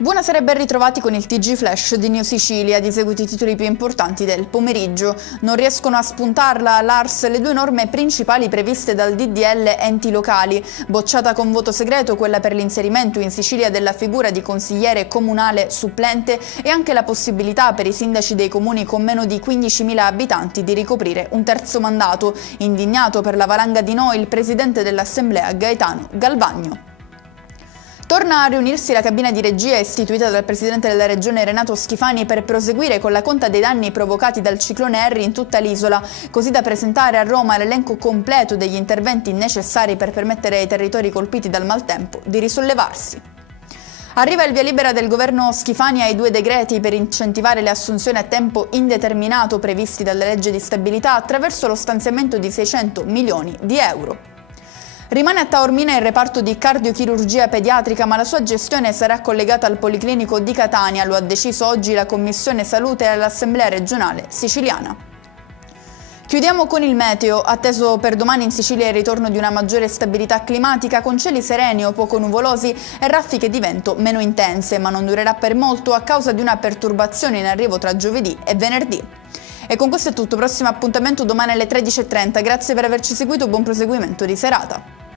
Buonasera e ben ritrovati con il TG Flash di New Sicilia. Di seguito i titoli più importanti del pomeriggio. Non riescono a spuntarla l'ARS le due norme principali previste dal DDL enti locali. Bocciata con voto segreto quella per l'inserimento in Sicilia della figura di consigliere comunale supplente e anche la possibilità per i sindaci dei comuni con meno di 15.000 abitanti di ricoprire un terzo mandato. Indignato per la valanga di no il presidente dell'Assemblea Gaetano Galvagno. Torna a riunirsi la cabina di regia istituita dal presidente della regione Renato Schifani per proseguire con la conta dei danni provocati dal ciclone Harry in tutta l'isola, così da presentare a Roma l'elenco completo degli interventi necessari per permettere ai territori colpiti dal maltempo di risollevarsi. Arriva il via libera del governo Schifani ai 2 decreti per incentivare le assunzioni a tempo indeterminato previsti dalla legge di stabilità attraverso lo stanziamento di 600 milioni di euro. Rimane a Taormina il reparto di cardiochirurgia pediatrica, ma la sua gestione sarà collegata al Policlinico di Catania, lo ha deciso oggi la Commissione Salute all'Assemblea regionale siciliana. Chiudiamo con il meteo. Atteso per domani in Sicilia il ritorno di una maggiore stabilità climatica con cieli sereni o poco nuvolosi e raffiche di vento meno intense, ma non durerà per molto a causa di una perturbazione in arrivo tra giovedì e venerdì. E con questo è tutto, prossimo appuntamento domani alle 13:30. Grazie per averci seguito, buon proseguimento di serata.